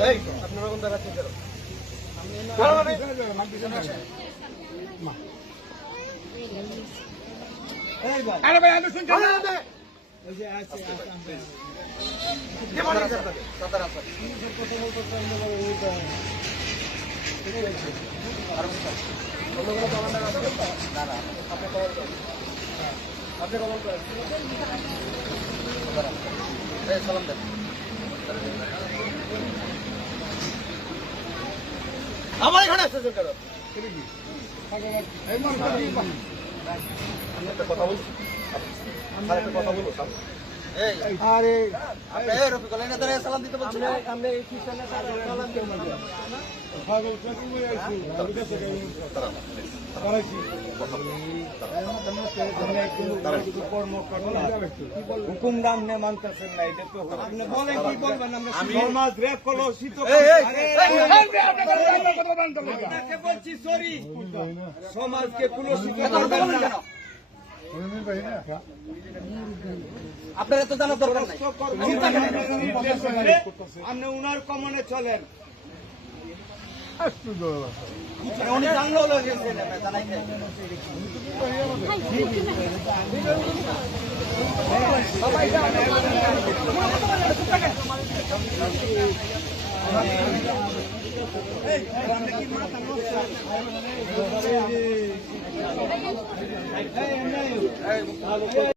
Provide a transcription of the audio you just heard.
আপনারা কোন জায়গা থেকে আরে ভাই আমি শুনছি সালাম দেন আমার এখানে আসছে কেন কথা বলছি কথা বলবো আরে আপনি রফিকুল এনে দাঁড়িয়ে সালাম দিতে বলছেন আমরা এই কিষানে সালাম দিতে বলছি পাগল কাকু আইছি আমি কাছে হুকুম নাম নে মানতেছেন না এটা তো আপনি বলেন কি বলবেন আমরা সমাজ রেপ কলুষিত আপনাকে বলছি সরি সমাজকে কলুষিত করবেন না আপনারা তো জানার দরকার নাই আপনি উনার কমনে চলেন উনি জানলো জানাই কি